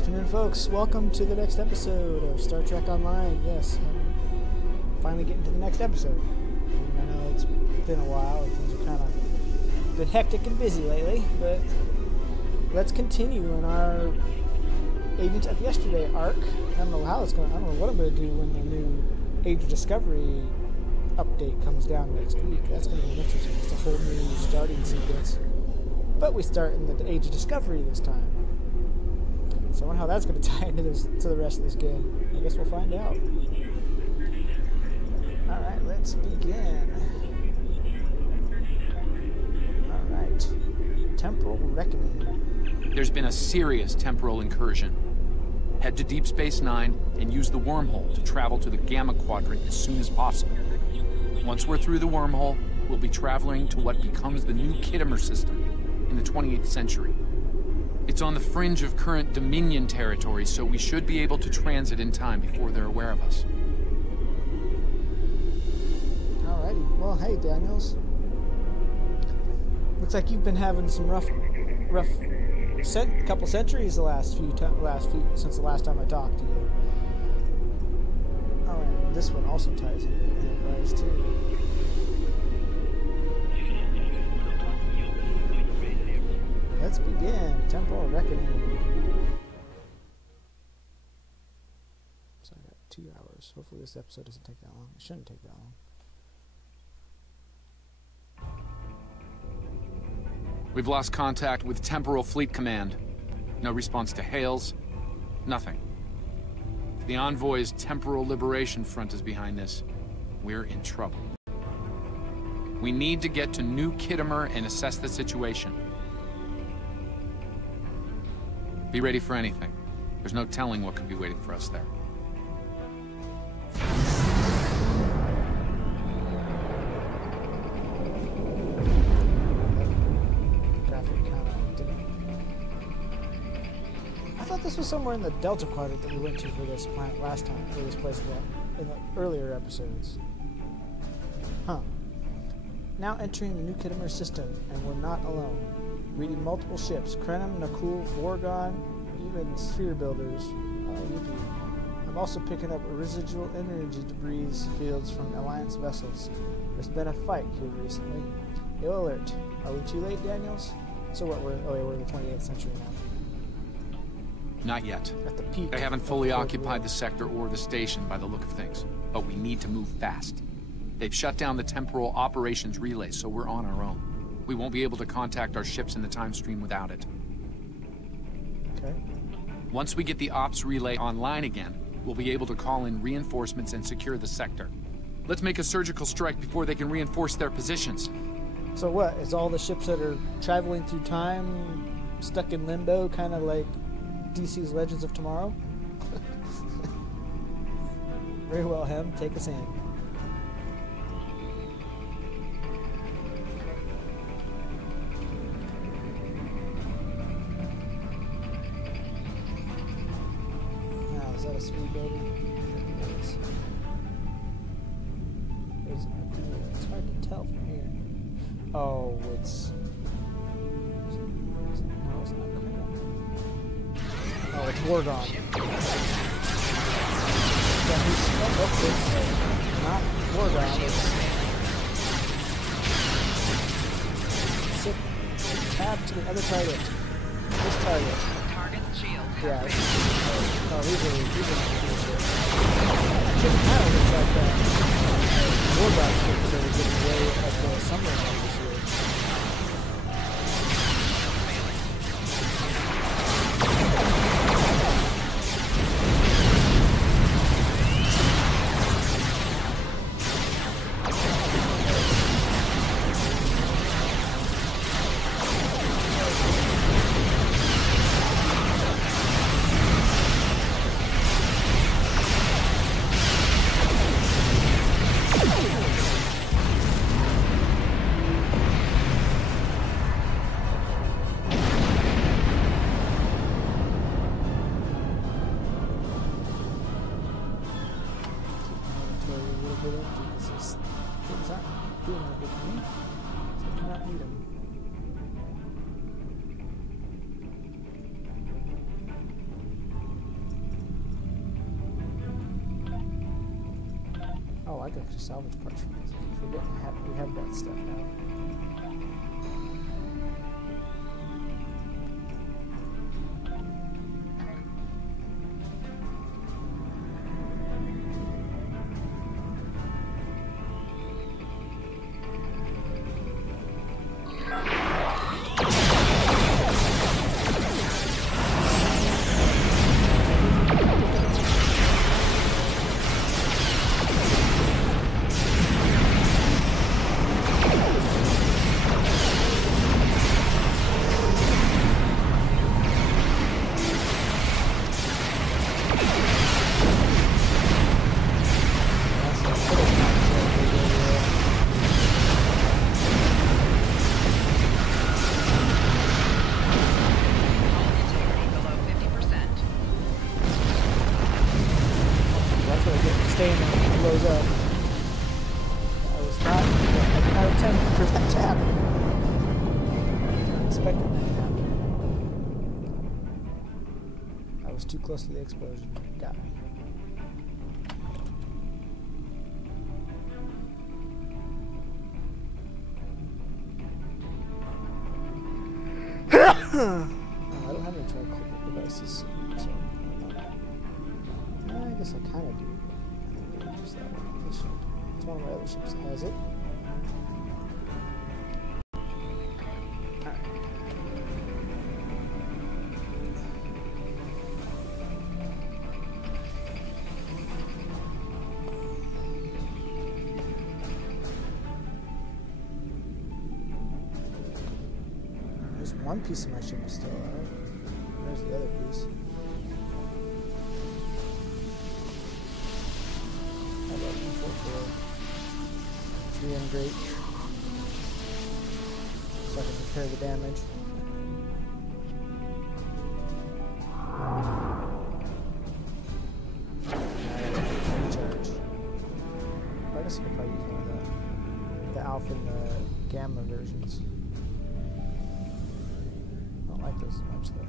afternoon, folks. Welcome to the next episode of Star Trek Online. Yes, I'm finally getting to the next episode. I know it's been a while and things are kind of been hectic and busy lately, but let's continue in our Agents of Yesterday arc. I don't know how it's going. I don't know what I'm going to do when the new Age of Discovery update comes down next week. That's going to be interesting. It's a whole new starting sequence, but we start in the Age of Discovery this time. So I wonder how that's going to tie into the rest of this game. I guess we'll find out. Alright, let's begin. Alright. Temporal Reckoning. There's been a serious temporal incursion. Head to Deep Space Nine and use the wormhole to travel to the Gamma Quadrant as soon as possible. Once we're through the wormhole, we'll be traveling to what becomes the new Kittimer system in the 28th century. It's on the fringe of current Dominion territory, so we should be able to transit in time before they're aware of us. Alrighty. Well, hey, Daniels. Looks like you've been having some rough couple centuries since the last time I talked to you. Oh, and this one also ties into Enterprise too. Let's begin. Temporal Reckoning. So I got 2 hours. Hopefully this episode doesn't take that long. It shouldn't take that long. We've lost contact with Temporal Fleet Command. No response to hails. Nothing. If the Envoy's Temporal Liberation Front is behind this, we're in trouble. We need to get to New Kittimer and assess the situation. Be ready for anything. There's no telling what could be waiting for us there. I thought this was somewhere in the Delta Quadrant that we went to for this planet last time, for this place in the earlier episodes. Huh. Now entering the New Kittimer system, and we're not alone. Reading multiple ships, Krenim, Nakul, Vorgon, even sphere builders. I'm also picking up residual energy debris fields from Alliance vessels. There's been a fight here recently. Ill alert. Are we too late, Daniels? So what, we're in the 28th century now. Not yet. At the peak. They haven't fully occupied the sector or the station by the look of things. But we need to move fast. They've shut down the temporal operations relay, so we're on our own. We won't be able to contact our ships in the time stream without it. Okay. Once we get the ops relay online again, we'll be able to call in reinforcements and secure the sector. Let's make a surgical strike before they can reinforce their positions. So what, is all the ships that are traveling through time stuck in limbo, kind of like DC's Legends of Tomorrow? Very well, Hem. Take us in. Is that a sweet building? It's hard to tell from here. Oh, it's... No, it's not Krenim. Oh, it's Vorgon. It's not Vorgon. It's tab to the other target. This target. Target's shield. Yeah. Oh, these are it kind of looks like that. Warback ships that are getting away at the summer this year. might actually salvage parts from this. We have that stuff now. Too close to the explosion. Got me. I don't have any trial devices, so I guess I kind of do. I don't use that one. It's one of my other ships that has it. One piece of my ship is still alive. There's the other piece. How about control for reintegrate so I can repair the damage. Recharge. I guess I could probably use one of the alpha and the gamma versions. I don't like those as much though.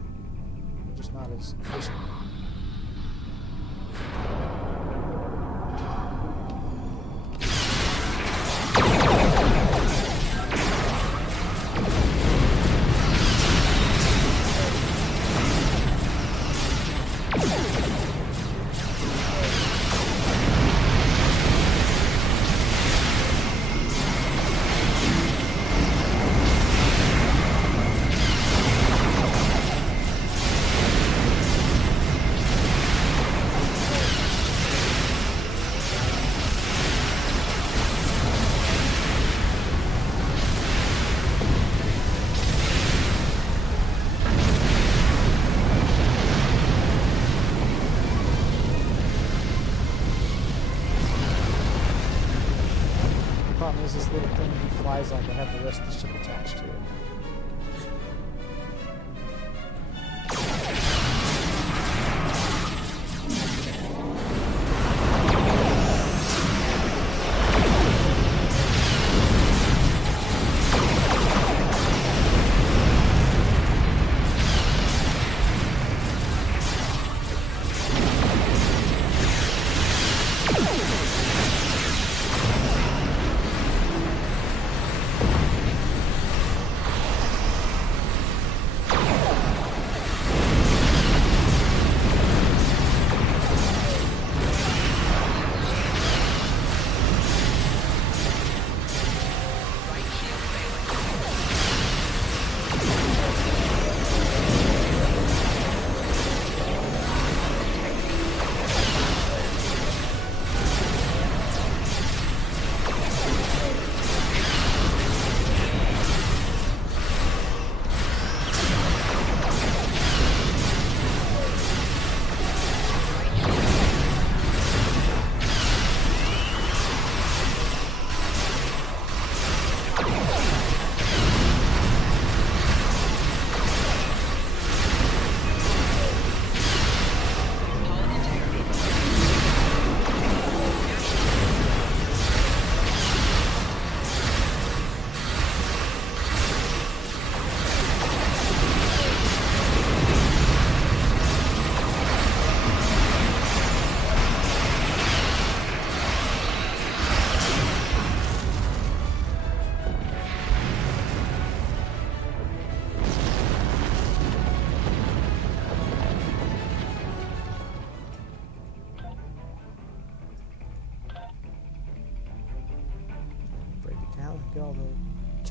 They're just not as efficient. This little thing flies like I have the rest of the ship attached to it.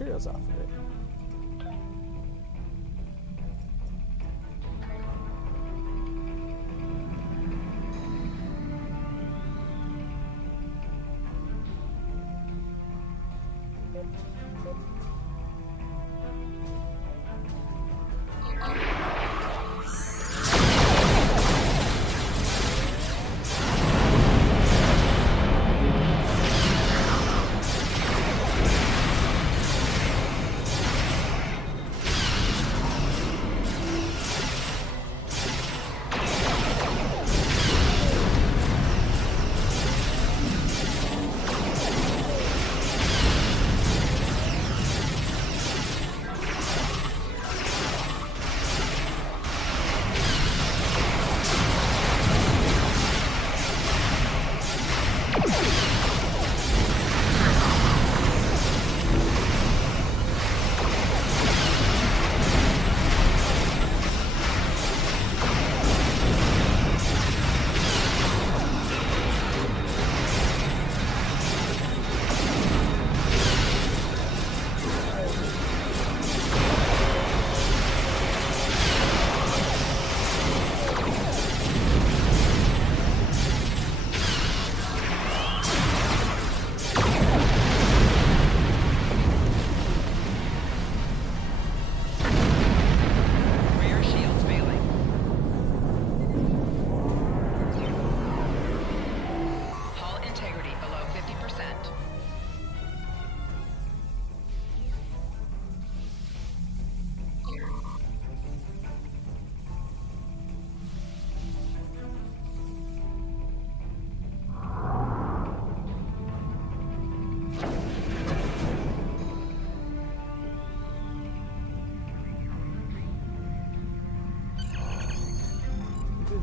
materials off of it.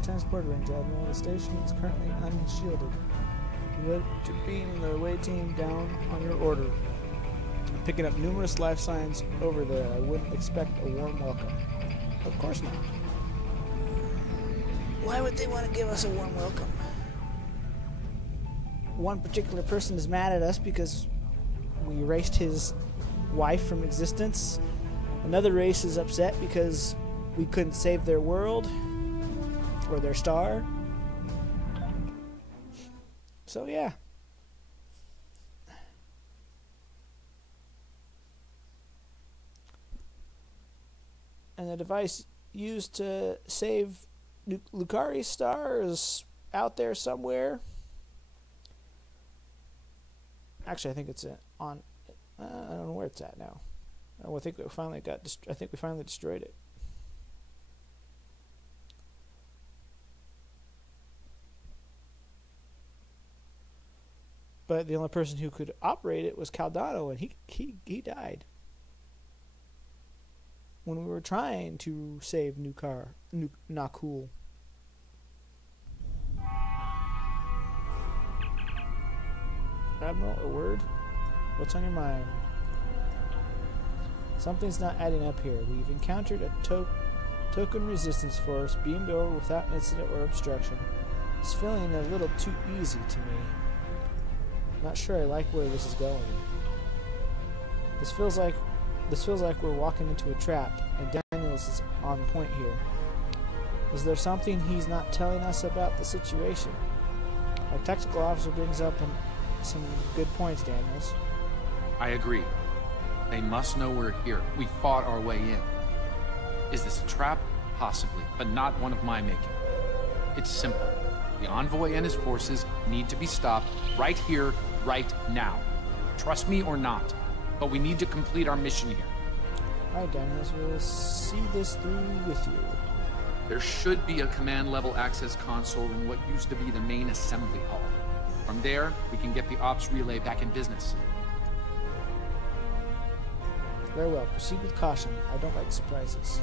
Transport range, Admiral. The station is currently unshielded. You ready to beam the away team down on your order. I'm picking up numerous life signs over there. I wouldn't expect a warm welcome. Of course not. Why would they want to give us a warm welcome? One particular person is mad at us because we erased his wife from existence. Another race is upset because we couldn't save their world. Or their star. So yeah. And the device used to save Lucari's star is out there somewhere. Actually, I think it's on. I don't know where it's at now. I think we finally destroyed it. But the only person who could operate it was Caldano, and he died when we were trying to save Nakul. Admiral, a word? What's on your mind? Something's not adding up here. We've encountered a token resistance force beamed over without incident or obstruction. It's feeling a little too easy to me. Not sure I like where this is going. This feels like we're walking into a trap, and Daniels is on point here. Is there something he's not telling us about the situation? Our technical officer brings up some good points, Daniels. I agree. They must know we're here. We fought our way in. Is this a trap? Possibly, but not one of my making. It's simple. The envoy and his forces need to be stopped right here, right now. Trust me or not, but we need to complete our mission here. Alright, Daniels, we'll see this through with you. There should be a command-level access console in what used to be the main assembly hall. From there, we can get the ops relay back in business. Very well. Proceed with caution. I don't like surprises.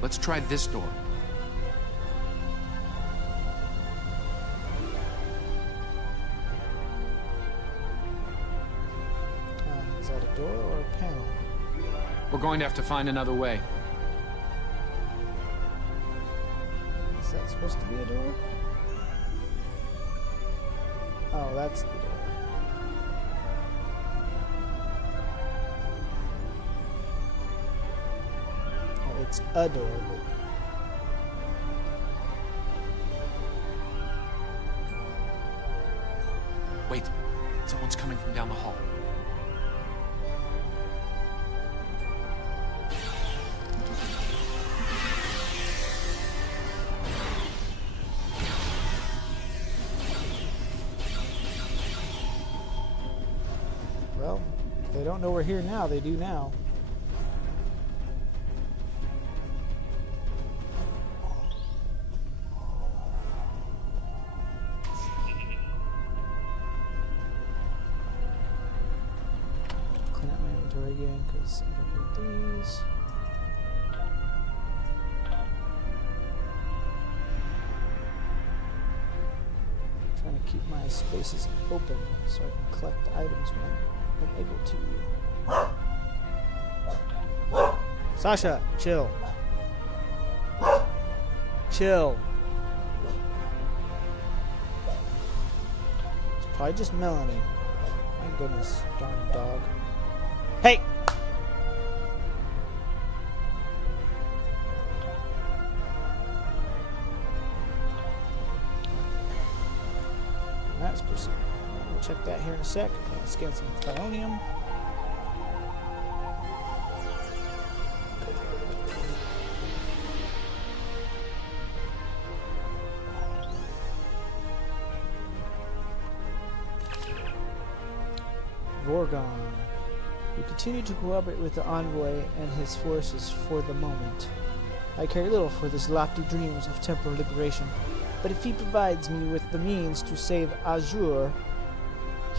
Let's try this door. Is that a door or a panel? We're going to have to find another way. Is that supposed to be a door? Oh, that's the door. it's a door, but Wait, someone's coming from down the hall. well, if they don't know we're here now, they do now. Clean out my inventory again because I don't need these. Trying to keep my spaces open so I can collect the items when I'm able to. Sasha, chill. Chill. It's probably just Melanie. My goodness, darn dog. Hey! That's proceed. We'll check that here in a sec. Let's get some Thyonium. Vorgon. We continue to cooperate with the envoy and his forces for the moment. I care little for his lofty dreams of temporal liberation, but if he provides me with the means to save Azure,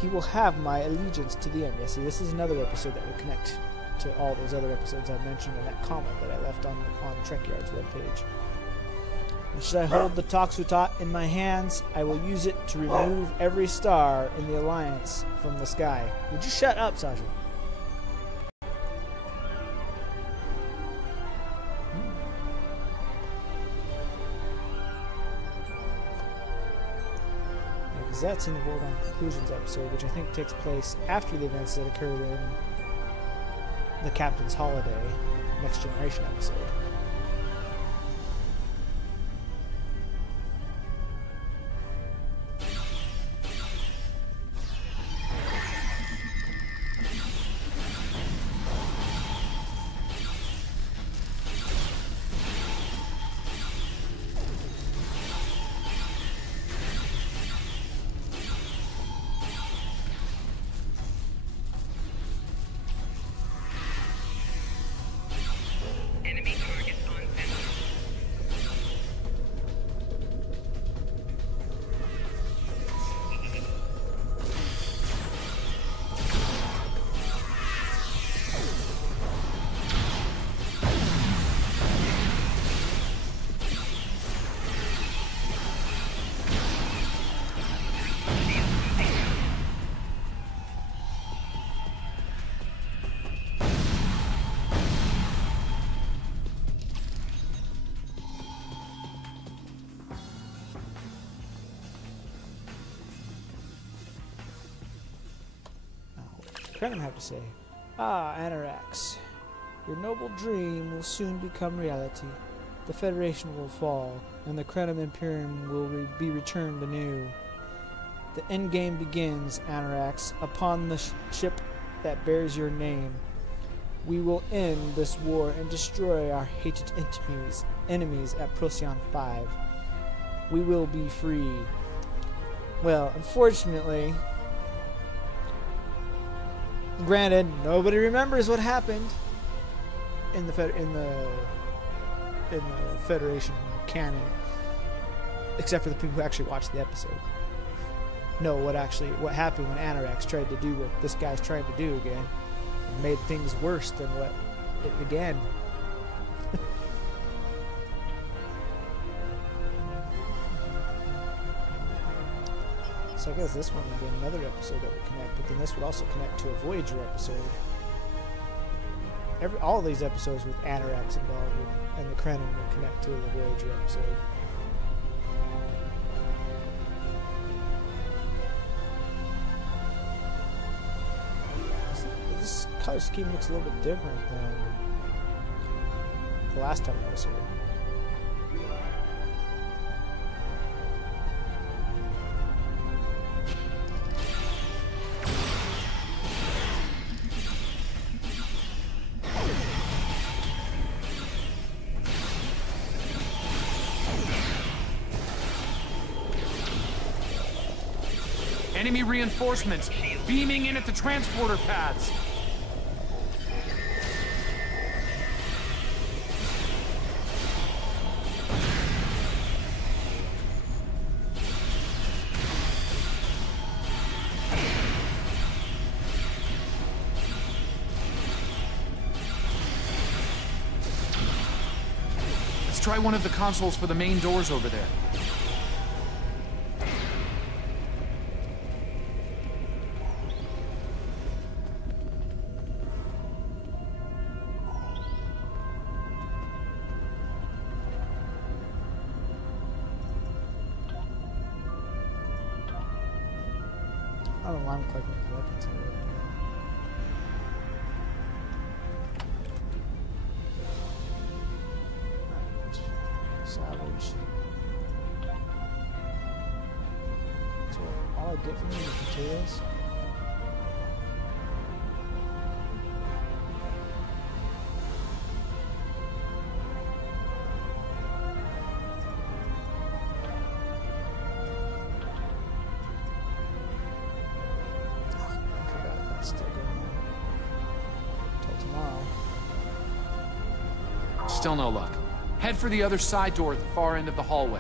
he will have my allegiance to the end. Yeah, see, this is another episode that will connect to all those other episodes I mentioned in that comment that I left on Trekyard's webpage. And should I hold the Toxutot in my hands, I will use it to remove every star in the Alliance from the sky. Would you shut up, Sasha? Because that's in the Vorgon Conclusions episode, which I think takes place after the events that occurred in the Captain's Holiday Next Generation episode. Krenim have to say, "Ah, Anorax, your noble dream will soon become reality. The Federation will fall, and the Krenim Imperium will be returned anew. The endgame begins, Anorax, upon the ship that bears your name. We will end this war and destroy our hated enemies at Procyon 5. We will be free." Well, unfortunately, granted, nobody remembers what happened in the Federation canon, except for the people who actually watched the episode. Know what happened when Anorax tried to do what this guy's trying to do again, and made things worse than what it began. So I guess this one would be another episode that would connect, but then this would also connect to a Voyager episode. All of these episodes with Anorax involved and the Krenim would connect to the Voyager episode. This color scheme looks a little bit different than the last time I was here. Enemy reinforcements beaming in at the transporter pads. Let's try one of the consoles for the main doors over there. I don't know why I'm clicking the weapons here. Alright. Salvage. So all I get from these is materials. Still going on till tomorrow. Still no luck. Head for the other side door at the far end of the hallway.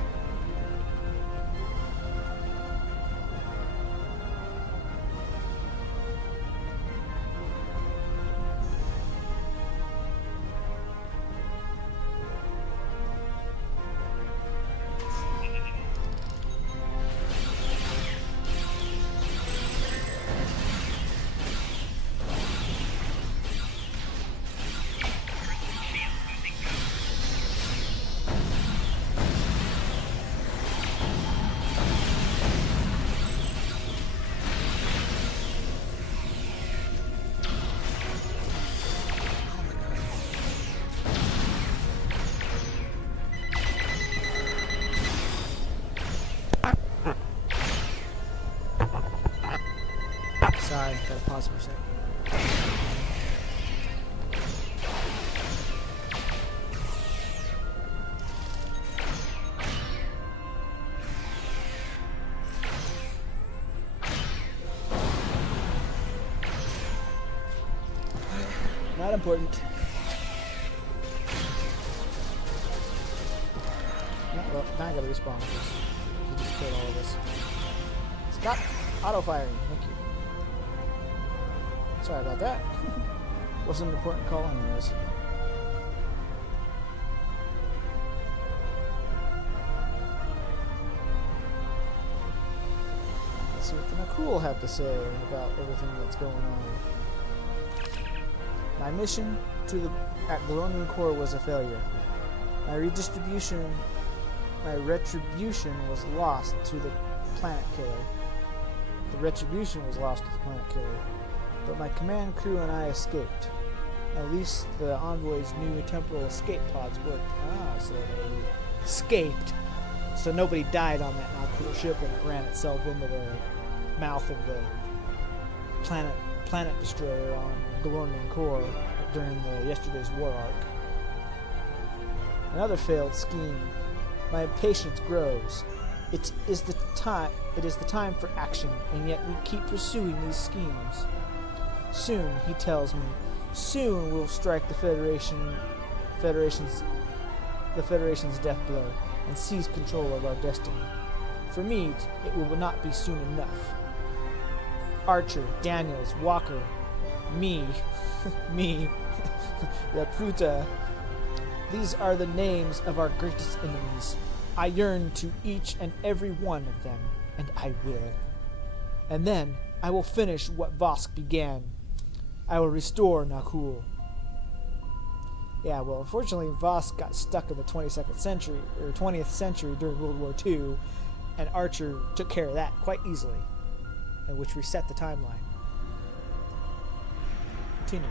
Sorry, gotta pause for a second. Not important. No, well, now I gotta respawn because you just killed all of us. Stop auto-firing. Thank you. Sorry about that. Wasn't an important call anyways. Let's see what the Nakul have to say about everything that's going on. My mission at Glowing Core was a failure. My retribution was lost to the planet killer. The retribution was lost to the planet killer. But my command crew and I escaped. At least the envoy's new temporal escape pods worked. Ah, so they escaped. So nobody died on that Nakul ship when it ran itself into the mouth of the planet destroyer on Glornian Core during yesterday's war arc. Another failed scheme. My impatience grows. It is the time for action, and yet we keep pursuing these schemes. Soon, he tells me, soon we'll strike the Federation's death blow and seize control of our destiny. For me, it will not be soon enough. Archer, Daniels, Walker, me, the Pruta. These are the names of our greatest enemies. I yearn to each and every one of them, and I will. And then I will finish what Vosk began. I will restore Nakul. Yeah, well, unfortunately, Vosk got stuck in the 20th century during World War II, and Archer took care of that quite easily, and which reset the timeline. Continue.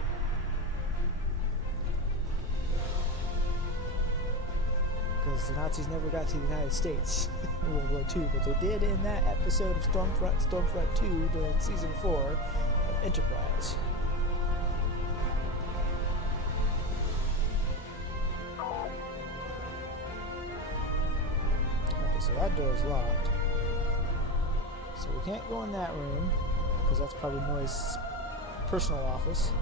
because the Nazis never got to the United States in World War II, but they did in that episode of Stormfront 2 during Season 4 of Enterprise. Okay, so that door is locked. So we can't go in that room, because that's probably Noi's personal office.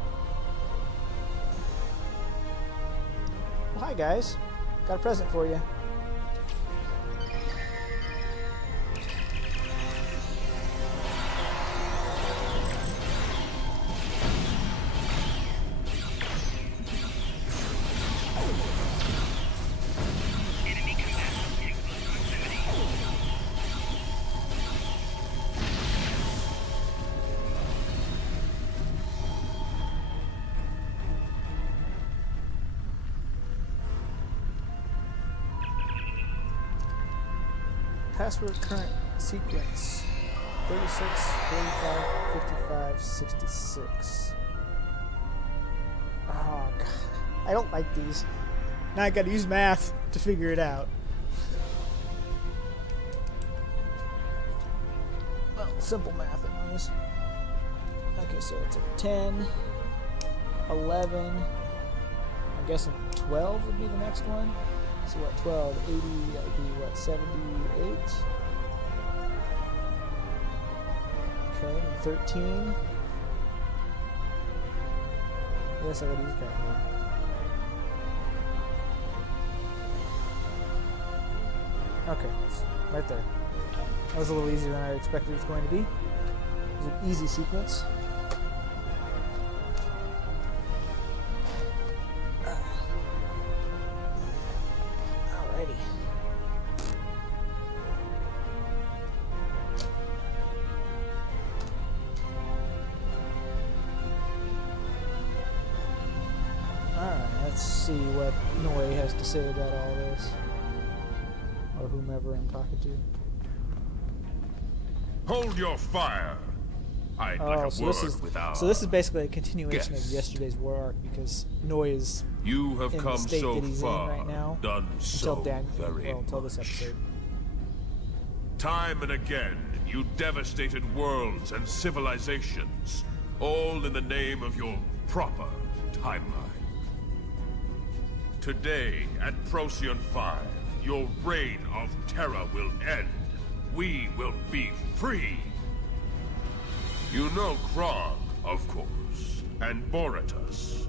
Well, hi guys. Got a present for you. Password current sequence 36, 45, 55, 66. Oh god. I don't like these. Now I gotta use math to figure it out. Well, simple math anyways. Okay, so it's a 10, 11, I'm guessing 12 would be the next one. So what, 12, 80, that would be what, 78? Okay, 13. Yes, I would use that one. Okay, it's right there. That was a little easier than I expected it was going to be. It was an easy sequence. See what Noi has to say about all this, or whomever I'm talking to. Hold your fire. I'd like a word with our so this is basically a continuation guest. of yesterday's war arc, because Noi is You have in come the state so that he's far, in right now done so until this much. episode. Time and again, you devastated worlds and civilizations, all in the name of your proper timeline. Today, at Procyon 5, your reign of terror will end. We will be free. You know Krog, of course, and Boretus.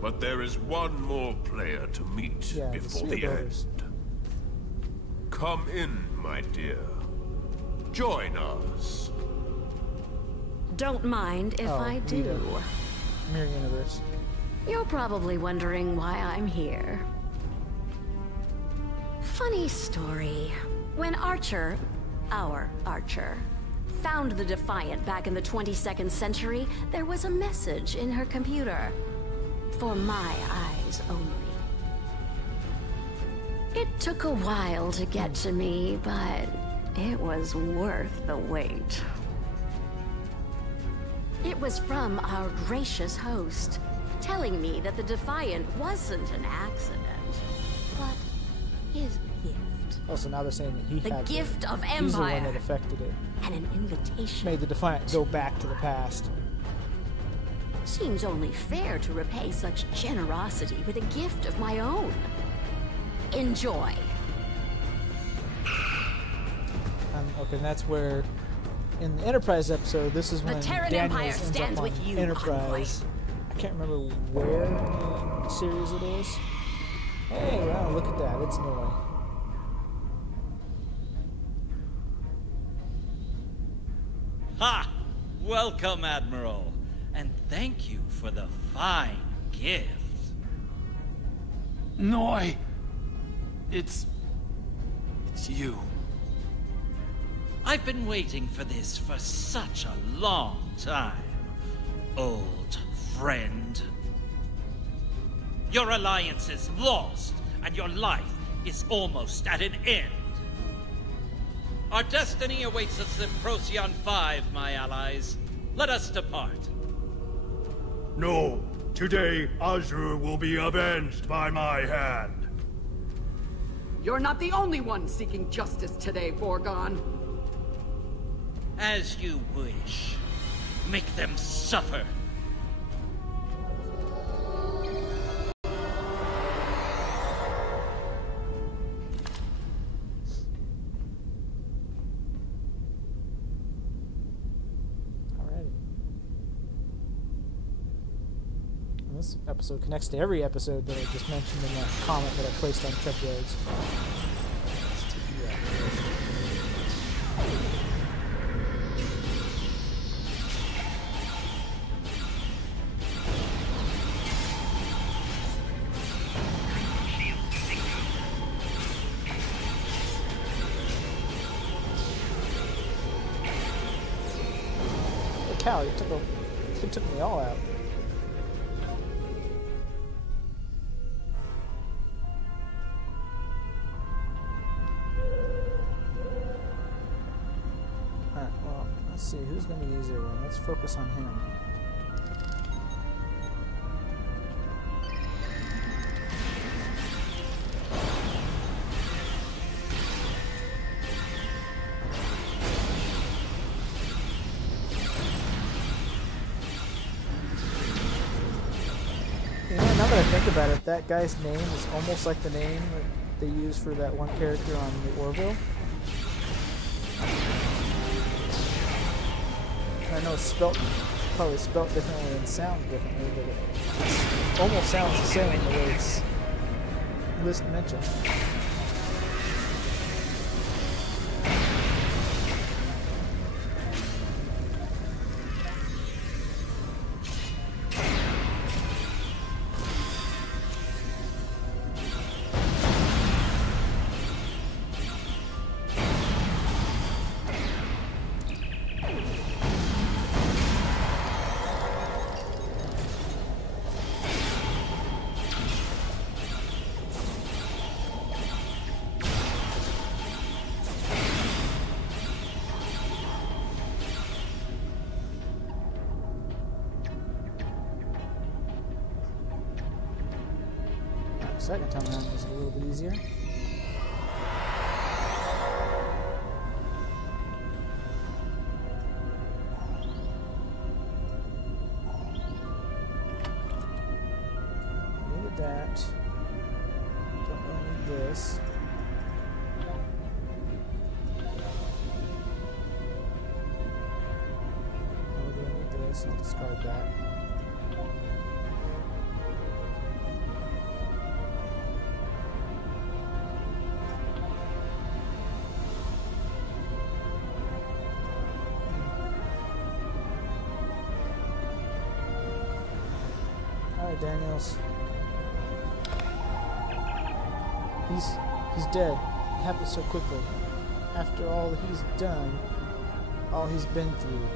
But there is one more player to meet before the end. Come in, my dear. Join us. Don't mind if I do. Mirror Universe. You're probably wondering why I'm here. Funny story. When Archer, our Archer, found the Defiant back in the 22nd century, there was a message in her computer. For my eyes only. It took a while to get to me, but it was worth the wait. It was from our gracious host, telling me that the Defiant wasn't an accident, but his gift. Oh, so now they're saying that he the had gift of He's the one empire that affected it. and an invitation. Made the Defiant go back to the past. Seems only fair to repay such generosity with a gift of my own. Enjoy. Okay, and that's where, in the Enterprise episode, this is when The Terran Daniels Empire ends stands up on with you, Enterprise. I can't remember where in the series it is. Hey, wow, look at that. It's Noi. Ha! Welcome, Admiral. And thank you for the fine gift. Noi! It's you. I've been waiting for this for such a long time, old friend. Your alliance is lost, and your life is almost at an end. Our destiny awaits us in Procyon 5, my allies. Let us depart. No, today Azure will be avenged by my hand. You're not the only one seeking justice today, Vorgon. As you wish. Make them suffer. This episode connects to every episode that I just mentioned in that comment that I placed on Trek Roads. Holy cow, you took me all out. Let's see, who's going to use it? Let's focus on him. You know, now that I think about it, that guy's name is almost like the name that they use for that one character on the Orville. I know it's probably spelt differently and sounds differently, but it almost sounds the same the way it's mentioned. Second time around was a little bit easier. Needed that. Don't really need this. No, we don't need this. I'll discard that. Daniels. He's dead. It happened so quickly. After all he's done, all he's been through,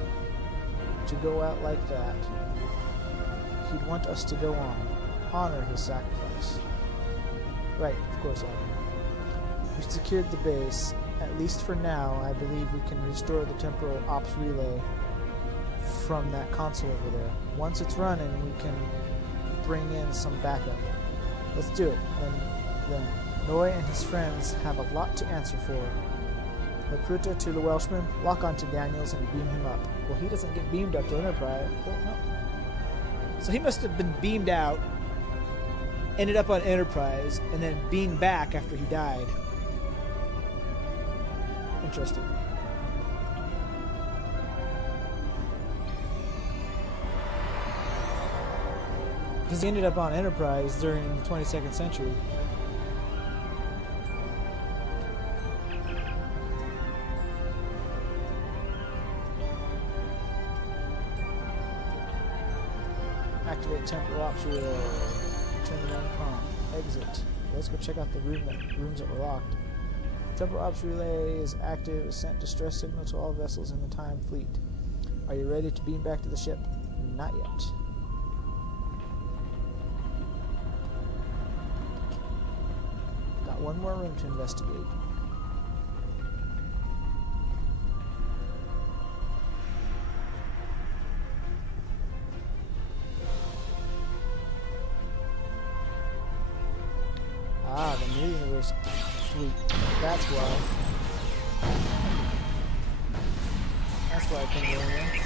to go out like that, he'd want us to go on, honor his sacrifice. Right, of course, Admiral. We've secured the base. At least for now, I believe we can restore the temporal ops relay from that console over there. Once it's running, we can bring in some backup. Let's do it. Then Noy and his friends have a lot to answer for. Lapruta to the Welshman, lock onto Daniels and beam him up. Well, he doesn't get beamed up to Enterprise. Well, no. So he must have been beamed out, ended up on Enterprise, and then beamed back after he died. Interesting. Because he ended up on Enterprise during the 22nd century. Activate temporal ops relay. Turn the on prompt. Exit. Let's go check out the rooms that were locked. Temporal ops relay is active. Sent distress signal to all vessels in the Time Fleet. Are you ready to beam back to the ship? Not yet. One more room to investigate. Ah, the new universe fleet. That's why. That's why I couldn't go in there.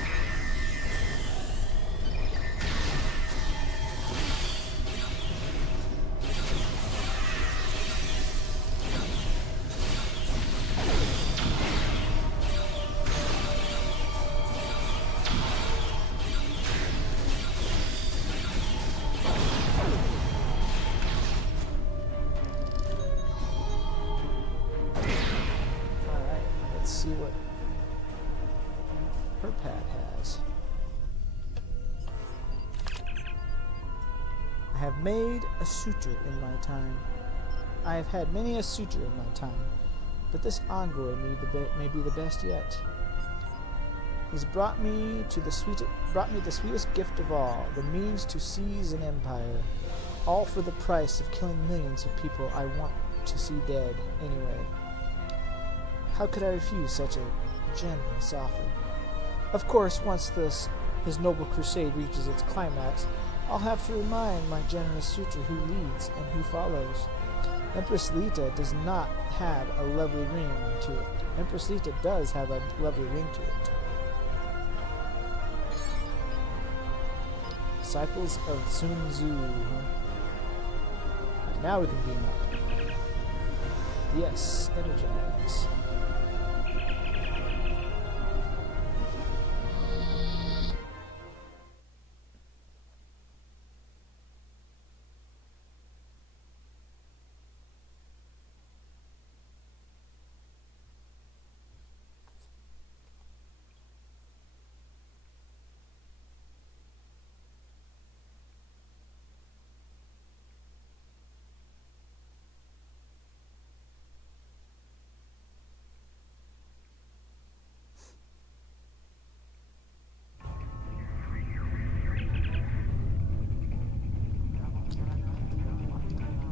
See what her pad has. I have made a suture in my time. I have had many a suture in my time, but this envoy may be the best yet. He's brought me the sweetest gift of all, the means to seize an empire, all for the price of killing millions of people I want to see dead anyway. How could I refuse such a generous offer? Of course, once his noble crusade reaches its climax, I'll have to remind my generous suitor who leads and who follows. Empress Lita does not have a lovely ring to it. Empress Lita does have a lovely ring to it. Disciples of Sun Tzu. Right, now we can beam up. Yes, Emergence.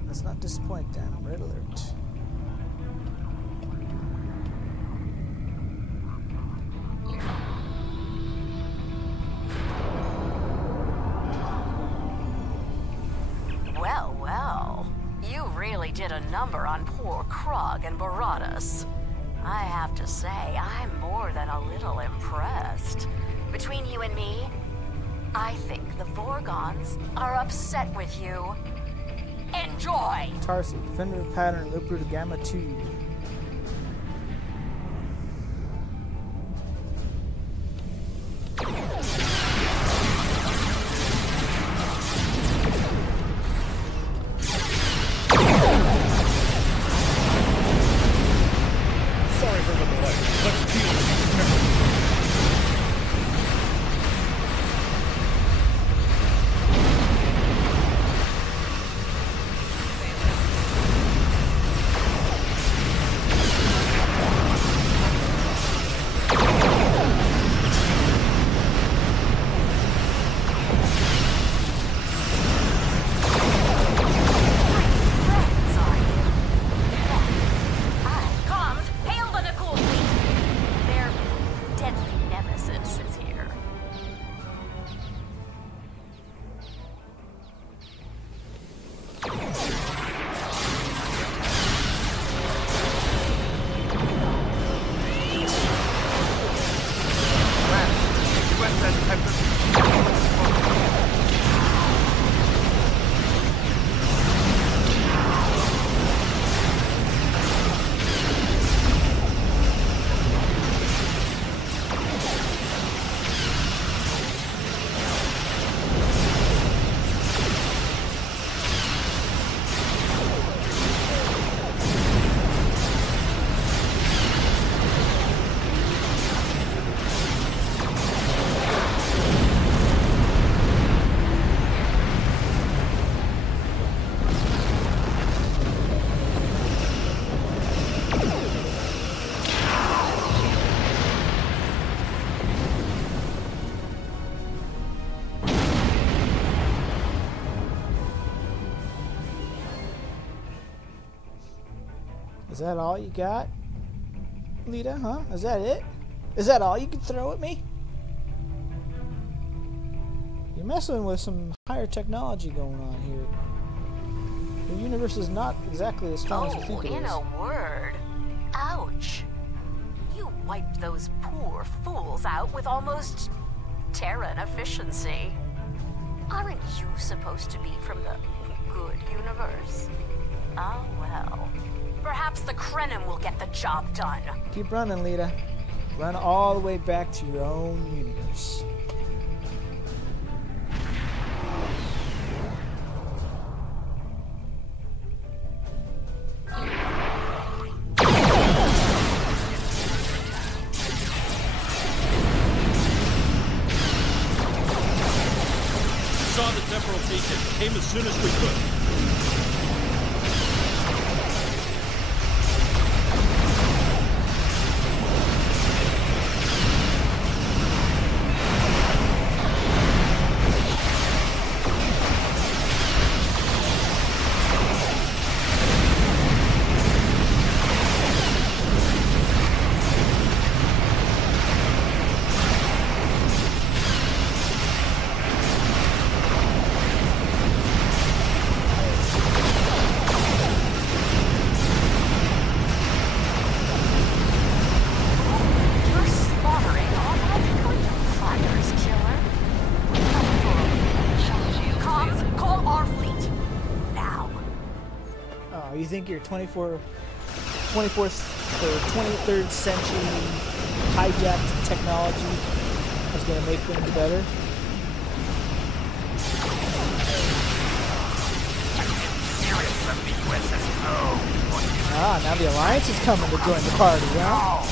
Let's not disappoint them. Red alert. Well, well. You really did a number on poor Krog and Baradas. I have to say, I'm more than a little impressed. Between you and me, I think the Vorgons are upset with you. Enjoy! Tarsi, Fender Pattern, Looper to Gamma 2. Sorry for the delay. Let's deal with these. Is that all you got, Lita, huh? Is that it? Is that all you can throw at me? You're messing with some higher technology going on here. Your universe is not exactly as strong as you think it is. In a word, ouch. You wiped those poor fools out with almost Terran efficiency. Aren't you supposed to be from the good universe? Oh well. Perhaps the Krenim will get the job done. Keep running, Lita. Run all the way back to your own universe. Saw the temporal beacon. Came as soon as we could. You think your 24th or 23rd century hijacked technology is going to make things better? Ah, now the Alliance is coming to join the party, huh?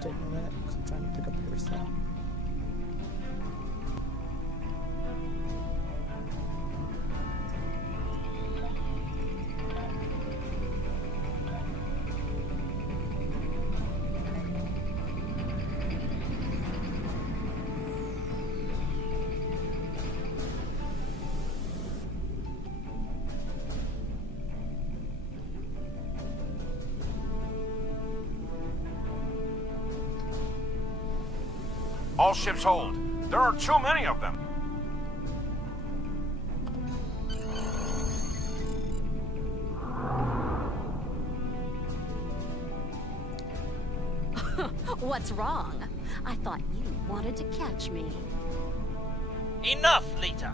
Take me a minute because I'm trying to pick up everything. All ships hold. There are too many of them. What's wrong? I thought you wanted to catch me. Enough, Lita.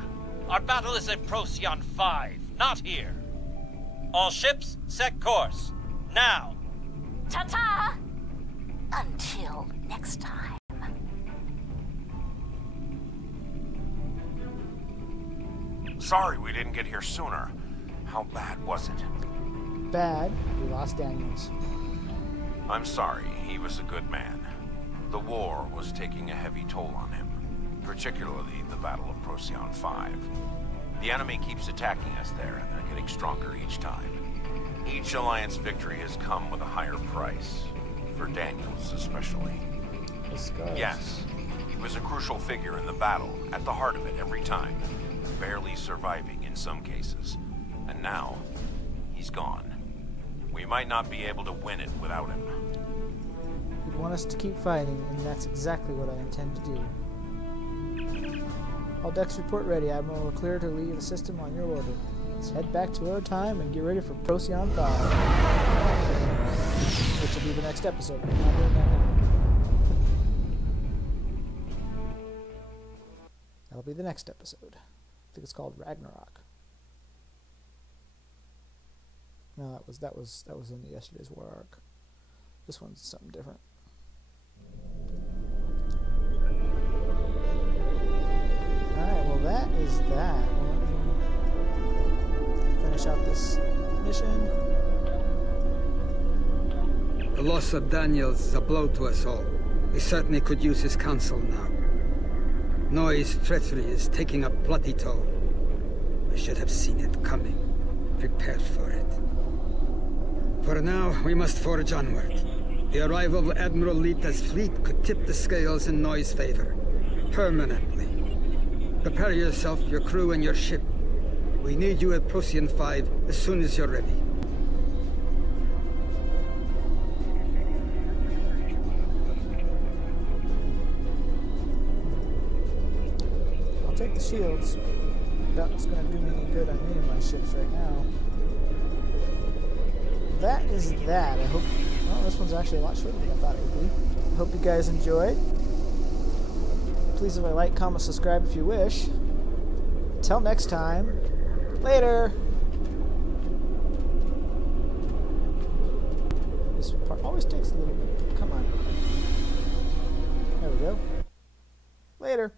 Our battle is at Procyon 5, not here. All ships, set course. Now. Ta-ta! Until next time. Sorry we didn't get here sooner. How bad was it? Bad. We lost Daniels. I'm sorry. He was a good man. The war was taking a heavy toll on him, particularly the Battle of Procyon 5. The enemy keeps attacking us there, and they're getting stronger each time. Each Alliance victory has come with a higher price, for Daniels especially. Yes, he was a crucial figure in the battle, at the heart of it every time, barely surviving in some cases. And now, he's gone. We might not be able to win it without him. You'd want us to keep fighting, and that's exactly what I intend to do. All decks report ready, Admiral. We're clear to leave the system on your order. Let's head back to our time and get ready for Procyon 5. Which will be the next episode. We're not doing that now. That'll be the next episode. I think it's called Ragnarok. No, that was in the yesterday's war arc. This one's something different. Alright, well that is that. We'll finish out this mission. The loss of Daniels is a blow to us all. We certainly could use his counsel now. Noi's treachery is taking a bloody toll. I should have seen it coming, prepared for it. For now, we must forge onward. The arrival of Admiral Lita's fleet could tip the scales in Noi's favor. Permanently. Prepare yourself, your crew, and your ship. We need you at Procyon 5 as soon as you're ready. I'll take the shields. That's going to do me any good on any of my ships right now. That is that. I hope... Well, this one's actually a lot shorter than I thought it would be. I hope you guys enjoyed. Please, if I like, comment, subscribe if you wish. Till next time. Later! This part always takes a little bit. Come on. There we go. Later.